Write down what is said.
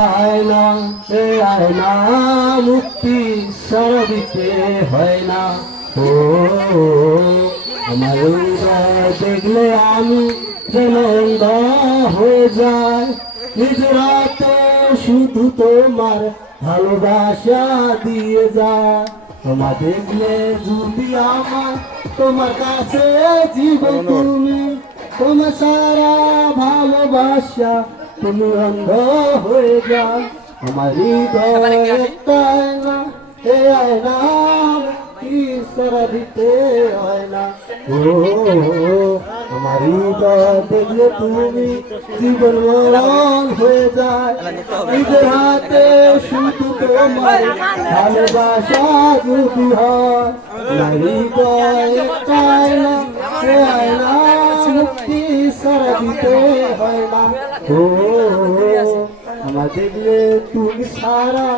আয়না এ আয়না মুক্তি সারা দিতে হয় না। ও আমার হৃদয় দেখলে আমি যেন অন্ধ হয়ে যায়, নিজের হাতে শুধু তোমার ভালোবাসা দিয়ে যায়। তোমার দেখলে যদি আমার তোমার কাছে জীবন তুমি, তোমার সারা ভালোবাসা তুমি অন্ধ হয়ে যাও। আমার হৃদয় একটা আয়না, এ আয়না কি সারা দিতে হয় না। ও আমার হৃদয় দেখলে তুমি জীবন মরণ হয়ে যায়, নিজের হাতে শুধু তোমার ভালোবাসা যদি হয়। আমার হৃদয় একটা আয়না, এ আয়না মুক্তি সারা দিতে হয় না। ও আমার দেখলে তুমি সারা